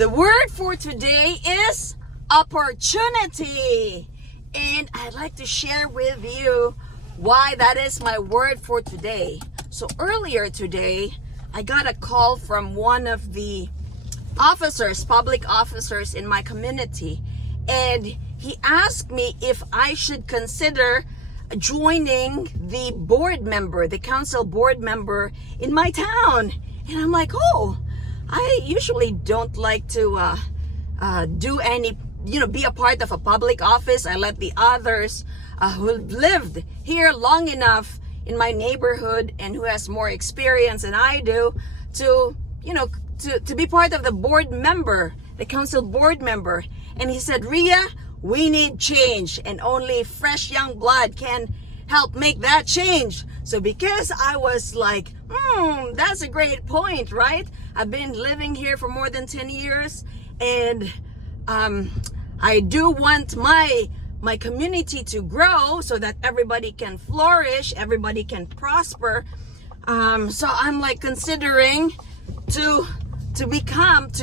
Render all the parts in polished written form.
The word for today is opportunity. And I'd like to share with you why that is my word for today. So earlier today, I got a call from one of the officers, public officers in my community. And he asked me if I should consider joining the board member, the council board member in my town. And I'm like, oh, I usually don't like to do any, be a part of a public office. I let the others who lived here long enough in my neighborhood and who has more experience than I do to be part of the board member, the council board member. And he said, Ria, we need change, and only fresh young blood can help make that change. So because I was like, that's a great point, right? I've been living here for more than 10 years, and I do want my community to grow so that everybody can flourish, everybody can prosper. So I'm like considering to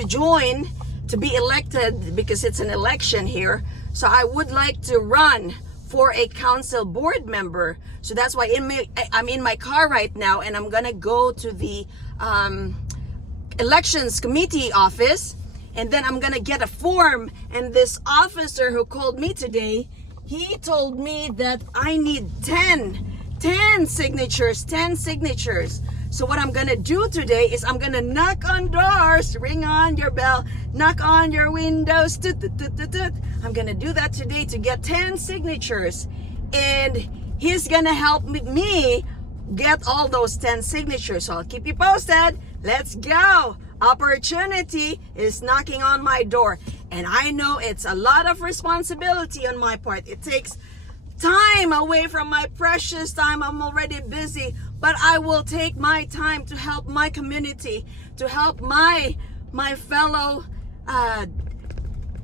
join, to be elected, because it's an election here. So I would like to run for a council board member. So that's why I'm in my car right now, and I'm gonna go to the elections committee office, and then I'm gonna get a form. And this officer who called me today, he told me that I need 10 signatures. So what I'm gonna do today is I'm gonna knock on doors, ring on your bell, knock on your windows. I'm gonna do that today to get 10 signatures, and he's gonna help me get all those 10 signatures. So I'll keep you posted. Let's go. Opportunity is knocking on my door, and I know it's a lot of responsibility on my part. It takes time away from my precious time. I'm already busy, but I will take my time to help my community, to help my fellow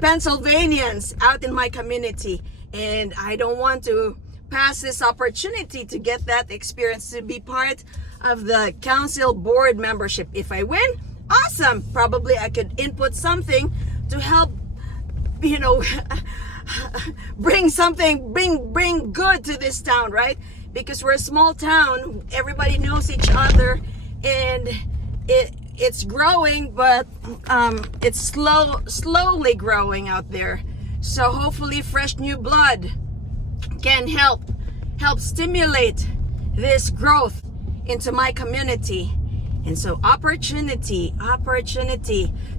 Pennsylvanians out in my community. And I don't want to pass this opportunity to get that experience, to be part of the council board membership. If I win, awesome. Probably I could input something to help, bring good to this town, right? Because we're a small town, everybody knows each other, and it's growing, but it's slowly growing out there. So hopefully fresh new blood can help stimulate this growth into my community. And so opportunity.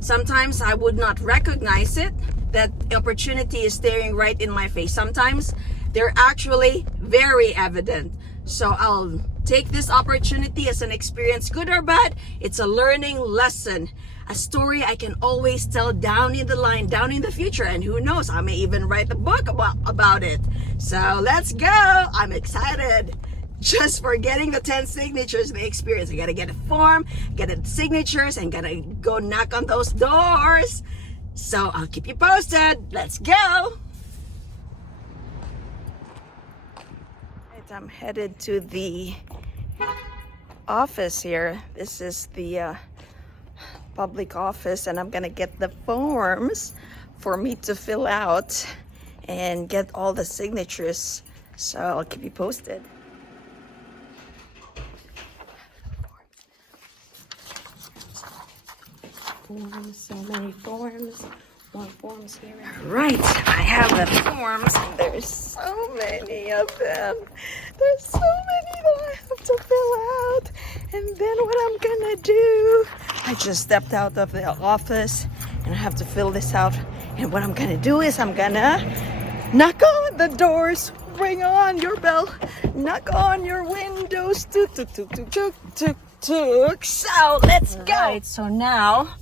Sometimes I would not recognize it, that opportunity is staring right in my face. Sometimes they're actually very evident. So I'll take this opportunity as an experience, good or bad. It's a learning lesson, a story I can always tell down in the line, down in the future. And who knows, I may even write a book about it. So let's go. I'm excited just for getting the 10 signatures, the experience. I gotta get a form, get the signatures, and gotta go knock on those doors. So I'll keep you posted. Let's go. I'm headed to the office here. This is the public office, and I'm gonna get the forms for me to fill out and get all the signatures. So I'll keep you posted. So many forms. More forms here. Right, I have the forms, and there's so many of them. There's so many that I have to fill out. And then what I'm gonna do, I just stepped out of the office, and I have to fill this out. And what I'm gonna do is I'm gonna knock on the doors, ring on your bell, knock on your windows. So let's go. Right, so now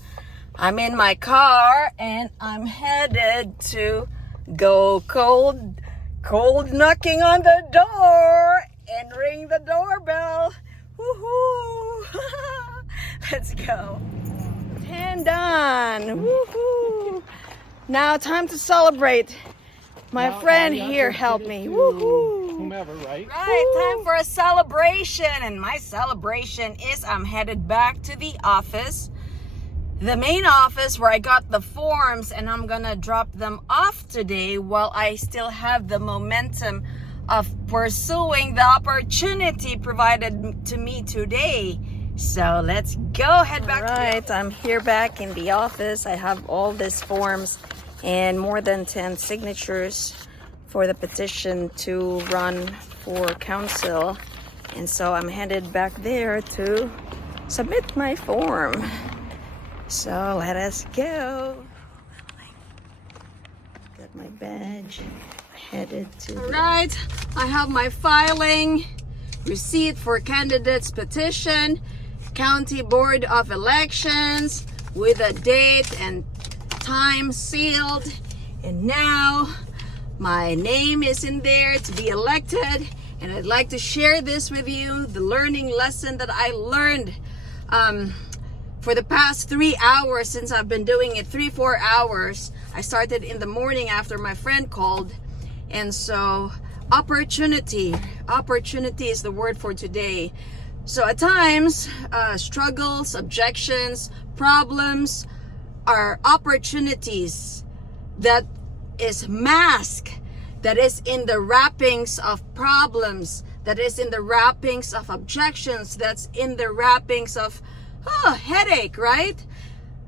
I'm in my car, and I'm headed to go cold knocking on the door and ring the doorbell. Woohoo! Let's go. 10 done. Woohoo! Now time to celebrate. My friend here helped me. Woohoo! Whomever, right? Right, time for a celebration, and my celebration is I'm headed back to the office. the main office where I got the forms, and I'm gonna drop them off today while I still have the momentum of pursuing the opportunity provided to me today. So let's go head back. All right, I'm here back in the office. I have all these forms and more than 10 signatures for the petition to run for council, and so I'm headed back there to submit my form. So let us go. Got my badge. Headed to. All right, I have my filing receipt for candidates petition, County Board of Elections, with a date and time sealed, and now my name is in there to be elected. And I'd like to share this with you, the learning lesson that I learned for the past 3 hours, since I've been doing it 3-4 hours. I started in the morning after my friend called. And so opportunity is the word for today. So at times, struggles, objections, problems are opportunities that is masked, that is in the wrappings of problems, that is in the wrappings of objections, that's in the wrappings of headache, right?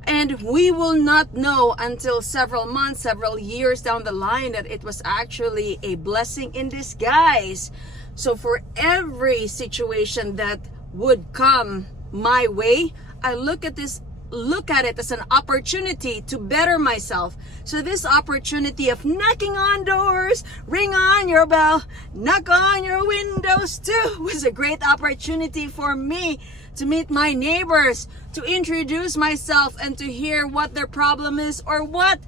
And we will not know until several months, several years down the line that it was actually a blessing in disguise. So for every situation that would come my way, I look at it as an opportunity to better myself. So this opportunity of knocking on doors, ring on your bell, knock on your windows too, was a great opportunity for me to meet my neighbors, to introduce myself and to hear what their problem is, or what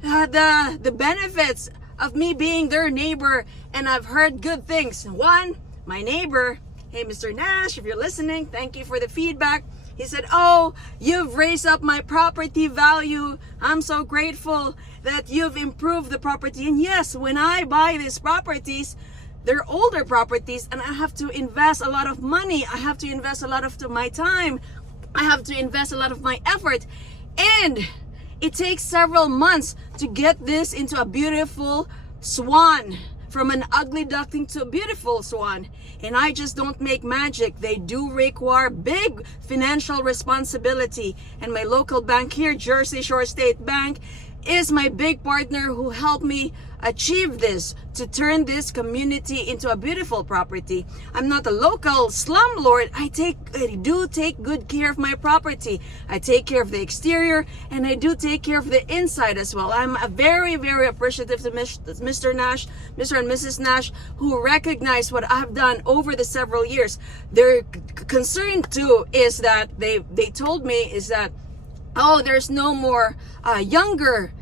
the benefits of me being their neighbor. And I've heard good things. One, my neighbor, hey Mr. Nash, if you're listening, thank you for the feedback. He said, oh, you've raised up my property value. I'm so grateful that you've improved the property. And yes, when I buy these properties, they're older properties, and I have to invest a lot of money. I have to invest a lot of my time. I have to invest a lot of my effort. And it takes several months to get this into a beautiful swan, from an ugly duckling to a beautiful swan. And I just don't make magic. They do require big financial responsibility. And my local bank here, Jersey Shore State Bank, is my big partner who helped me achieve this, to turn this community into a beautiful property. I'm not a local slumlord. I do take good care of my property. I take care of the exterior, and I do take care of the inside as well. I'm very, very appreciative to Mr. Nash, Mr. and Mrs. Nash, who recognize what I've done over the several years. Their concern too is that they told me is that, oh, there's no more younger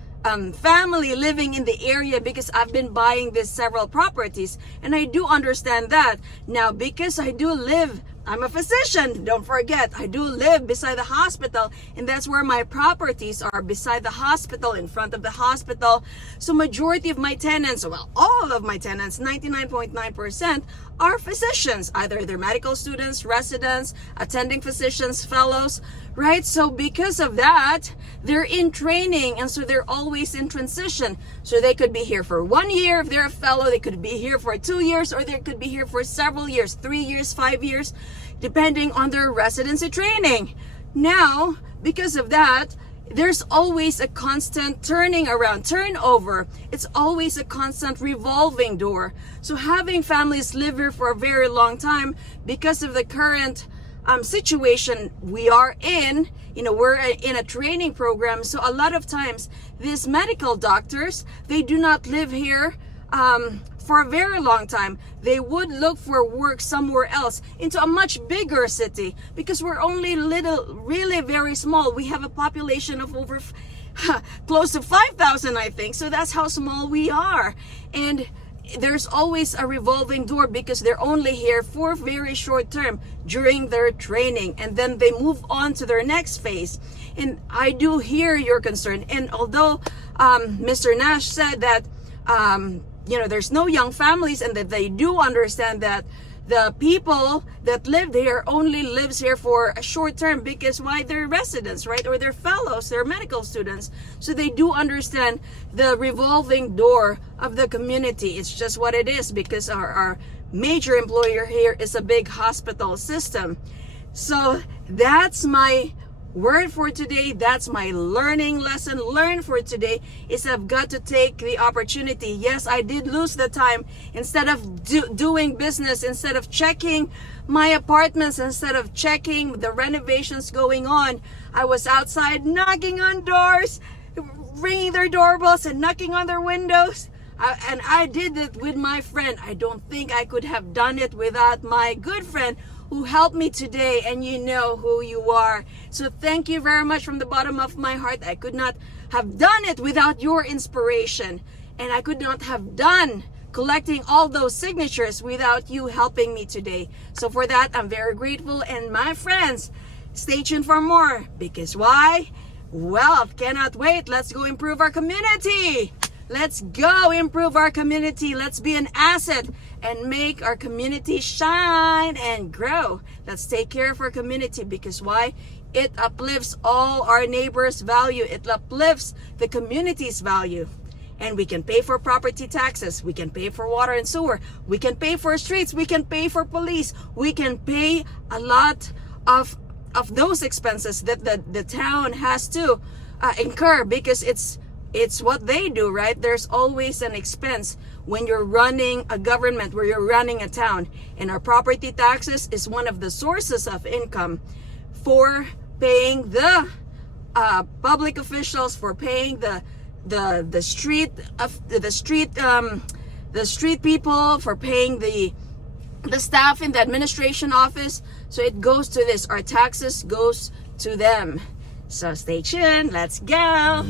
family living in the area because I've been buying these several properties. And I do understand that. Now, because I do live, I'm a physician, don't forget, I do live beside the hospital, and that's where my properties are, beside the hospital, in front of the hospital. So majority of my tenants, well, all of my tenants, 99.9%, are physicians. Either they're medical students, residents, attending physicians, fellows, right? So because of that, they're in training, and so they're always in transition. So they could be here for 1 year if they're a fellow, they could be here for 2 years, or they could be here for several years, 3 years, 5 years, depending on their residency training. Now, because of that, there's always a constant turning around, turnover. It's always a constant revolving door. So having families live here for a very long time, because of the current situation we are in, we're in a training program. So a lot of times these medical doctors, they do not live here for a very long time. They would look for work somewhere else, into a much bigger city, because we're only really very small. We have a population of over close to 5,000, I think. So that's how small we are. And there's always a revolving door, because they're only here for very short term during their training, and then they move on to their next phase. And I do hear your concern. And although Mr. Nash said that there's no young families, and that they do understand that the people that lived here only lives here for a short term, because why? They're residents, right? Or they're fellows, they're medical students. So they do understand the revolving door of the community. It's just what it is, because our major employer here is a big hospital system. So that's my word for today. That's my learning lesson. Learn for today is I've got to take the opportunity. Yes, I did lose the time. Instead of doing business, instead of checking my apartments, instead of checking the renovations going on, I was outside knocking on doors, ringing their doorbells and knocking on their windows. And I did it with my friend. I don't think I could have done it without my good friend who helped me today, and you know who you are. So thank you very much from the bottom of my heart. I could not have done it without your inspiration, and I could not have done collecting all those signatures without you helping me today. So for that, I'm very grateful. And my friends, stay tuned for more, because why? Well, cannot wait. Let's go improve our community. Let's go improve our community. Let's be an asset and make our community shine and grow. Let's take care of our community, because why? It uplifts all our neighbors' value. It uplifts the community's value. And we can pay for property taxes. We can pay for water and sewer. We can pay for streets. We can pay for police. We can pay a lot of those expenses that the town has to incur, because it's what they do, right? There's always an expense when you're running a government, where you're running a town. And our property taxes is one of the sources of income for paying the public officials, for paying the street people, for paying the staff in the administration office. So it goes to this. Our taxes goes to them. So stay tuned. Let's go.